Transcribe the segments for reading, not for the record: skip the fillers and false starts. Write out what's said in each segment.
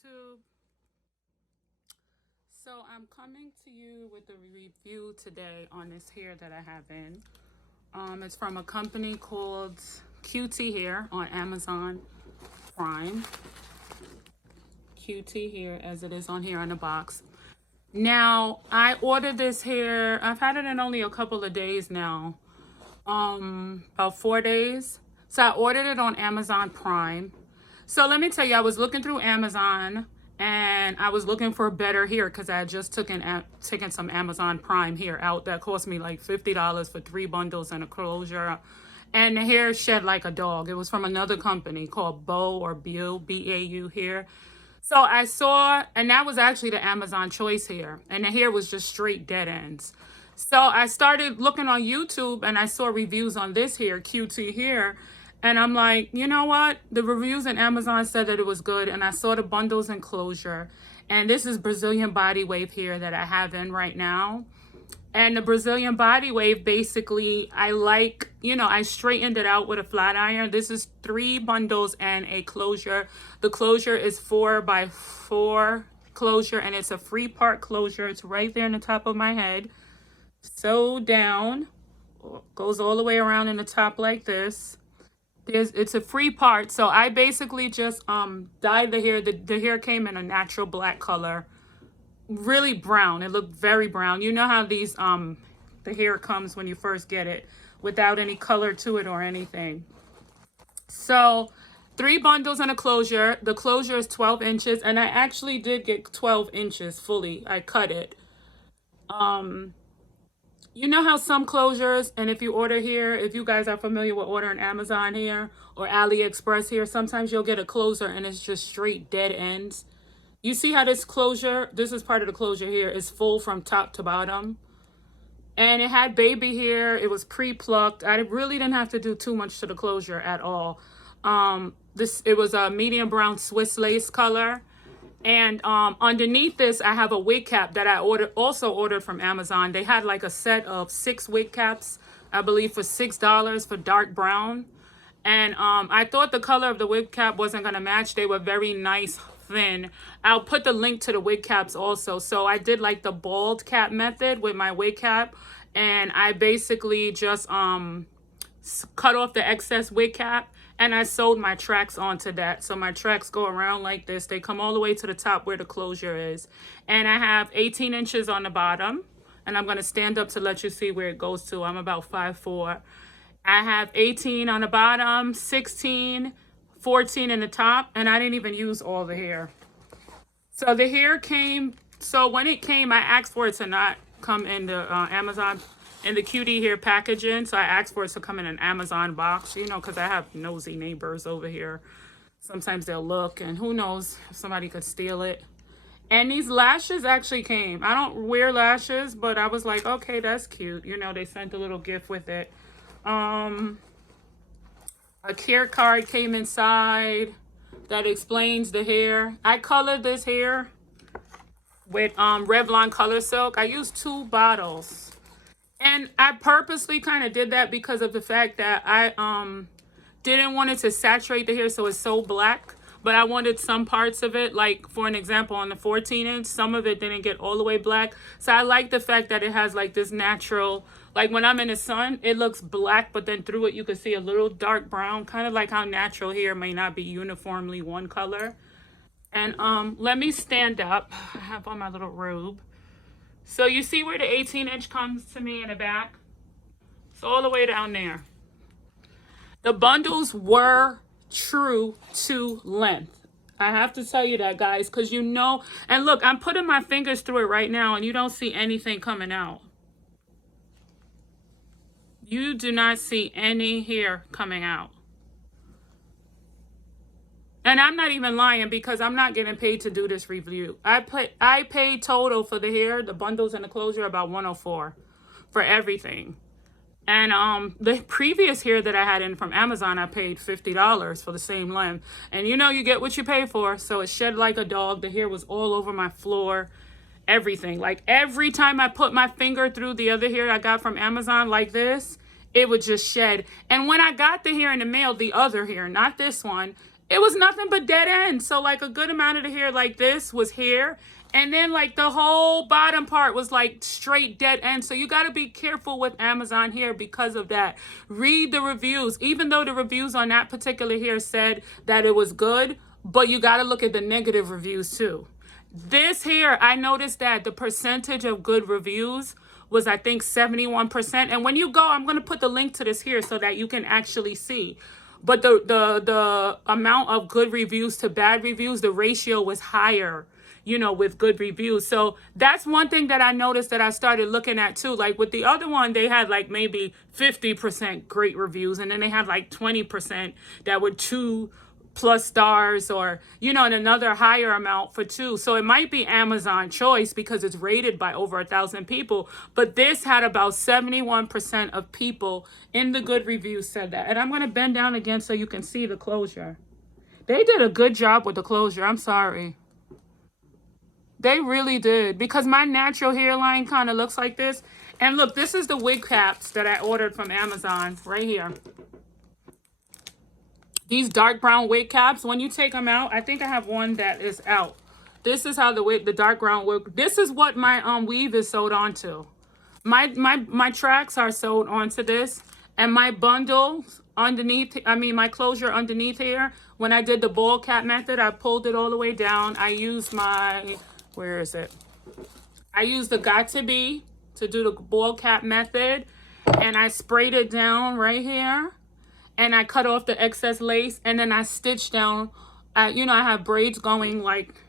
YouTube. So I'm coming to you with a review today on this hair that I have in. It's from a company called QTHAIR on Amazon Prime. QTHAIR as it is on here on the box. Now, I ordered this hair. I've had it in only a couple of days now. About 4 days. So I ordered it on Amazon Prime. So let me tell you, I was looking through Amazon and I was looking for better hair because I had just taken some Amazon Prime hair out that cost me like $50 for 3 bundles and a closure. And the hair shed like a dog. It was from another company called B-A-U hair. So I saw, and that was actually the Amazon Choice hair, and the hair was just straight dead ends. So I started looking on YouTube and I saw reviews on this hair, QT hair, and I'm like, you know what? The reviews in Amazon said that it was good, and I saw the bundles and closure, and this is Brazilian body wave hair that I have in right now. And the Brazilian body wave, basically, I straightened it out with a flat iron. This is 3 bundles and a closure. The closure is 4x4 closure, and it's a free part closure. It's right there in the top of my head. So down, goes all the way around in the top like this. It's a free part. So I basically just dyed the hair. The hair came in a natural black color. Really brown. It looked very brown. You know how these the hair comes when you first get it without any color to it or anything. So 3 bundles and a closure. The closure is 12 inches, and I actually did get 12 inches fully. I cut it. You know how some closures, and if you order here, if you guys are familiar with ordering Amazon here or AliExpress here, sometimes you'll get a closure and it's just straight dead ends. You see how this is part of the closure here, is full from top to bottom. And it had baby hair. It was pre-plucked. I really didn't have to do too much to the closure at all. It was a medium brown Swiss lace color. And underneath this, I have a wig cap that I also ordered from Amazon. They had like a set of 6 wig caps, I believe, for $6 for dark brown. And I thought the color of the wig cap wasn't going to match. They were very nice, thin. I'll put the link to the wig caps also. So I did like the bald cap method with my wig cap. And I basically just cut off the excess wig cap, and I sewed my tracks onto that. So my tracks go around like this. They come all the way to the top where the closure is. And I have 18 inches on the bottom. And I'm going to stand up to let you see where it goes to. I'm about 5'4". I have 18 on the bottom, 16, 14 in the top, and I didn't even use all the hair. So the hair came, so when it came, I asked for it to not come in the Amazon, in the QT hair packaging. So I asked for it to come in an Amazon box, you know, because I have nosy neighbors over here. Sometimes they'll look, and who knows if somebody could steal it. And these lashes actually came. I don't wear lashes, but I was like, okay, that's cute. You know, they sent a little gift with it. A care card came inside that explains the hair. I colored this hair with Revlon Color Silk. I used 2 bottles, and I purposely kind of did that because of the fact that I didn't want it to saturate the hair so it's so black, but I wanted some parts of it, like for an example on the 14-inch, some of it didn't get all the way black. So I like the fact that it has like this natural, like when I'm in the sun, it looks black, but then through it you can see a little dark brown, kind of like how natural hair may not be uniformly one color. And let me stand up. I have on my little robe. So you see where the 18-inch comes to me in the back? It's all the way down there. The bundles were true to length. I have to tell you that, guys, because you know, and look, I'm putting my fingers through it right now, and you don't see anything coming out. You do not see any hair coming out. And I'm not even lying because I'm not getting paid to do this review. I paid total for the hair, the bundles and the closure, about $104 for everything. And the previous hair that I had in from Amazon, I paid $50 for the same length. And you know, you get what you pay for. So it shed like a dog. The hair was all over my floor, everything. Like every time I put my finger through the other hair I got from Amazon like this, it would just shed. And when I got the hair in the mail, the other hair, not this one, It was nothing but dead ends. So like a good amount of the hair like this was hair. And then like the whole bottom part was like straight dead end. So you got to be careful with Amazon hair because of that. Read the reviews. Even though the reviews on that particular hair said that it was good, but you got to look at the negative reviews too. This hair, I noticed that the percentage of good reviews was, I think, 71%. And when you go, I'm going to put the link to this here so that you can actually see. But the amount of good reviews to bad reviews, the ratio was higher, you know, with good reviews. So that's one thing that I noticed that I started looking at too. Like with the other one, they had like maybe 50% great reviews. And then they had like 20% that were 2+ stars, or, you know, and another higher amount for 2. So it might be Amazon choice because it's rated by over 1,000 people. But this had about 71% of people in the good reviews said that. And I'm going to bend down again so you can see the closure. They did a good job with the closure. I'm sorry. They really did, because my natural hairline kind of looks like this. And look, this is the wig caps that I ordered from Amazon right here. These dark brown wig caps, when you take them out, I think I have one that is out. This is how the dark brown wig, this is what my weave is sewed onto. My tracks are sewed onto this, and my bundles underneath, my closure underneath here, when I did the ball cap method, I pulled it all the way down. I used my, where is it? I used the Got To Be to do the ball cap method, and I sprayed it down right here. And I cut off the excess lace, and then I stitched down, you know, I have braids going like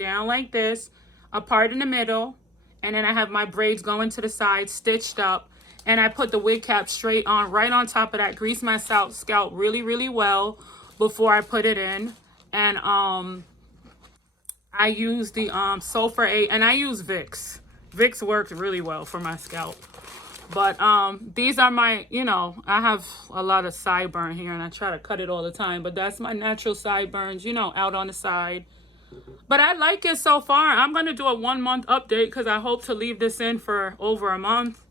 down like this, a part in the middle, and then I have my braids going to the side, stitched up, and I put the wig cap straight on, right on top of that, grease my scalp really, really well before I put it in. And I use the Sulfur 8, and I use Vicks. Vicks worked really well for my scalp. But these are my, you know, I have a lot of sideburn here, and I try to cut it all the time. But that's my natural sideburns, you know, out on the side. But I like it so far. I'm going to do a 1-month update because I hope to leave this in for over a month.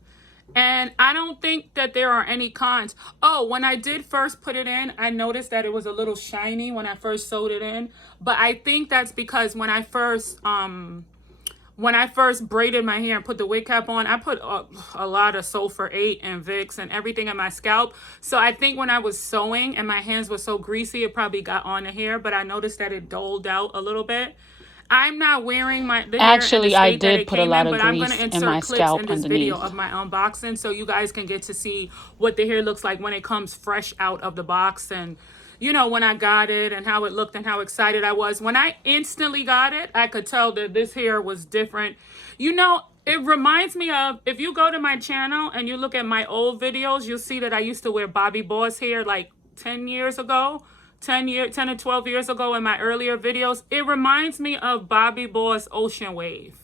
And I don't think that there are any cons. Oh, when I did first put it in, I noticed that it was a little shiny when I first sewed it in. But I think that's because when I first braided my hair and put the wig cap on, I put a lot of Sulfur 8 and Vicks and everything in my scalp. So I think when I was sewing and my hands were so greasy, it probably got on the hair, but I noticed that it doled out a little bit. I'm not wearing the Actually, hair I in the state that did it put a came lot in, of but I'm going grease to in insert my clips scalp in this underneath. video of my unboxing so you guys can get to see what the hair looks like when it comes fresh out of the box, and you know, when I got it and how it looked and how excited I was. When I instantly got it, I could tell that this hair was different. You know, it reminds me of, if you go to my channel and you look at my old videos, you'll see that I used to wear Bobby Boss hair like 10 years ago. 10 or 12 years ago in my earlier videos. It reminds me of Bobby Boss Ocean Wave,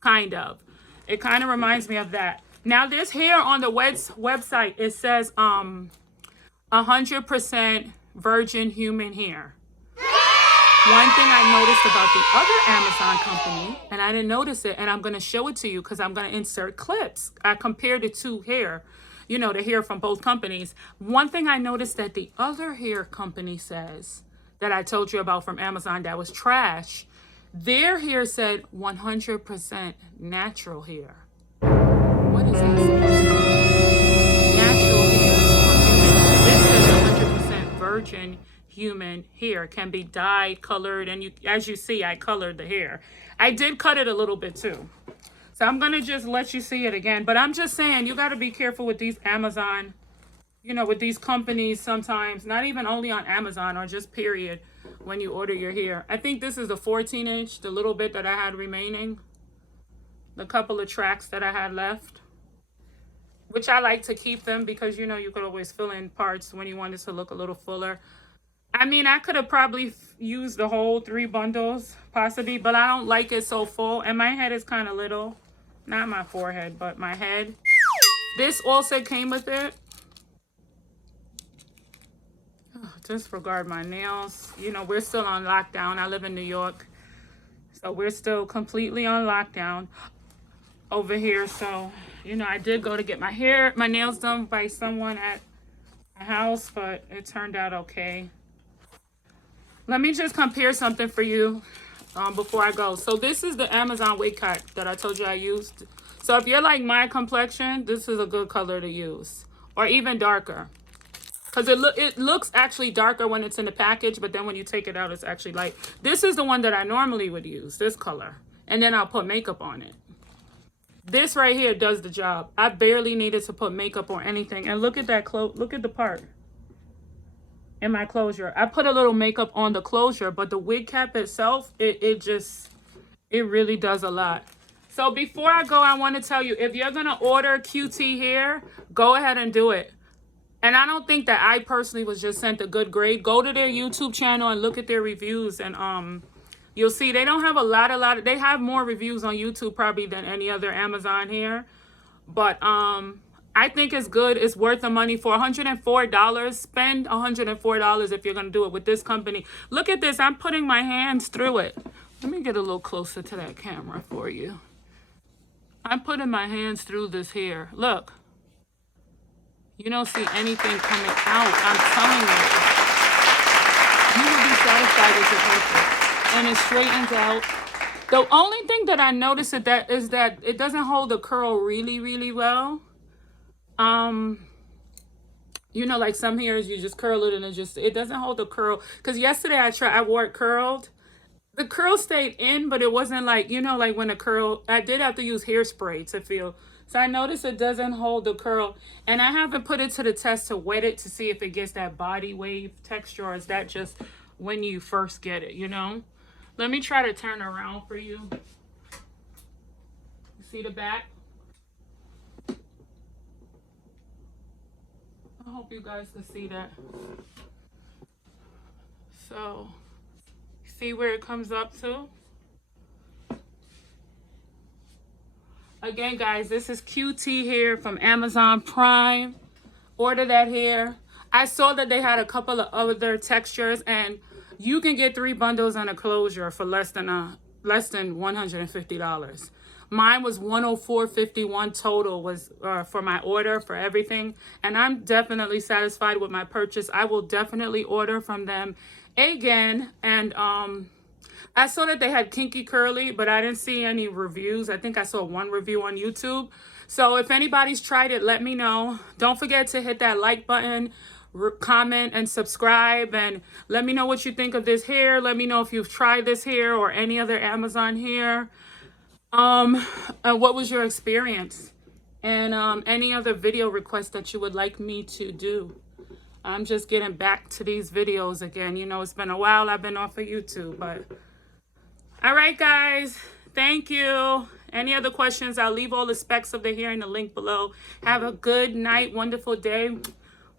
kind of. It kind of reminds me of that. Now this hair on the website, it says 100% virgin human hair. One thing I noticed about the other Amazon company, and I didn't notice it, and I'm going to show it to you because I'm going to insert clips. I compared the two hair, you know, the hair from both companies. One thing I noticed that the other hair company says, that I told you about from Amazon, that was trash. Their hair said 100% natural hair. What is that supposed to mean? Natural hair or human? This says 100% virgin human hair, can be dyed, colored, and as you see, I colored the hair. I did cut it a little bit too. So I'm going to just let you see it again. But I'm just saying, you got to be careful with these Amazon, you know, with these companies sometimes, not even only on Amazon or just period, when you order your hair. I think this is the 14-inch, the little bit that I had remaining, the couple of tracks that I had left, which I like to keep them because, you know, you could always fill in parts when you want it to look a little fuller. I mean, I could have probably used the whole 3 bundles, possibly, but I don't like it so full. And my head is kind of little. Not my forehead, but my head. This also came with it. Oh, disregard my nails. You know, we're still on lockdown. I live in New York. So we're still completely on lockdown over here. So, you know, I did go to get my nails done by someone at a house, but it turned out okay. let me just compare something for you before I go. So this is the Amazon wig cap that I told you I used. So if you're like my complexion, this is a good color to use, or even darker. Because it looks actually darker when it's in the package, but then when you take it out, it's actually light. This is the one that I normally would use, this color. And then I'll put makeup on it. This right here does the job. I barely needed to put makeup or anything. And look at that look at the part in my closure. I put a little makeup on the closure, but the wig cap itself, it really does a lot. So before I go, I want to tell you, if you're going to order QTHAIR, go ahead and do it. And I don't think that I personally was just sent a good grade. Go to their YouTube channel and look at their reviews, and you'll see they don't have a lot. They have more reviews on YouTube probably than any other Amazon here. But I think it's good. It's worth the money. For $104, spend $104 if you're going to do it with this company. Look at this. I'm putting my hands through it. Let me get a little closer to that camera for you. I'm putting my hands through this hair. Look. You don't see anything coming out. I'm telling you. You will be satisfied with your purchase. And it straightens out. The only thing that I noticed is that it doesn't hold the curl really, really well. You know, like some hairs, you just curl it and it doesn't hold the curl. Because yesterday I wore it curled. The curl stayed in, but it wasn't like, you know, like when a curl, I did have to use hairspray to feel. So I noticed it doesn't hold the curl, and I haven't put it to the test to wet it to see if it gets that body wave texture, or is that just when you first get it, you know? Let me try to turn around for you. See the back? I hope you guys can see that. So, see where it comes up to? Again, guys, this is QTHAIR from Amazon Prime. Order that hair. I saw that they had a couple of other textures, and you can get 3 bundles and a closure for less than $150. Mine was $104.51 total was for my order for everything, and I'm definitely satisfied with my purchase. I will definitely order from them again. And I saw that they had kinky curly, but I didn't see any reviews. I think I saw 1 review on YouTube. So if anybody's tried it, let me know. Don't forget to hit that like button, comment, and subscribe. And let me know what you think of this hair. Let me know if you've tried this hair or any other Amazon hair. What was your experience? And any other video requests that you would like me to do. I'm just getting back to these videos again. You know, it's been a while I've been off of YouTube, but... All right, guys. Thank you. Any other questions? I'll leave all the specs of the hair in the link below. Have a good night, wonderful day.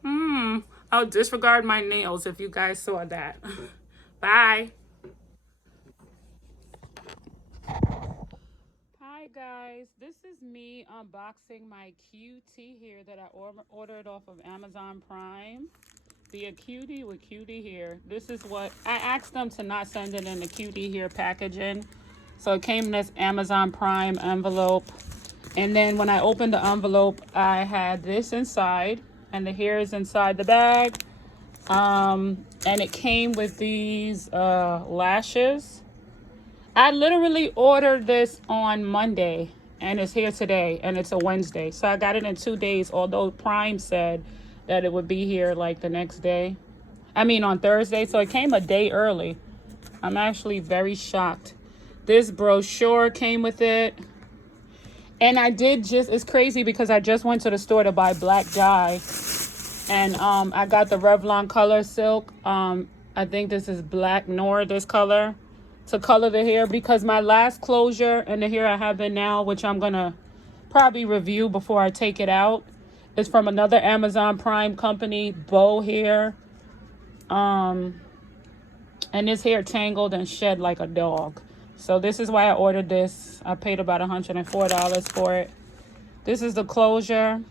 I'll disregard my nails if you guys saw that. Bye. Hi, guys. This is me unboxing my QTHAIR that I ordered off of Amazon Prime. Be a cutie with QTHAIR. This is what I asked them to not send it in the QTHAIR packaging, so it came in this Amazon Prime envelope. And then when I opened the envelope, I had this inside, and the hair is inside the bag. And it came with these lashes. I literally ordered this on Monday, and it's here today, and it's a Wednesday, so I got it in 2 days. Although Prime said that it would be here like the next day. I mean on Thursday, so it came a day early. I'm actually very shocked. This brochure came with it. And I did it's crazy because I just went to the store to buy black dye. And I got the Revlon Color Silk. I think this is Black Noir, this color, to color the hair, because my last closure and the hair I have in now, which I'm gonna probably review before I take it out, it's from another Amazon Prime company, Bow Hair. And this hair tangled and shed like a dog. So this is why I ordered this. I paid about $104 for it. This is the closure.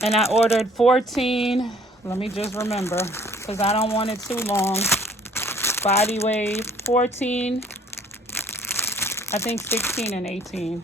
And I ordered 14. Let me just remember, because I don't want it too long. Body wave, 14. I think 16 and 18.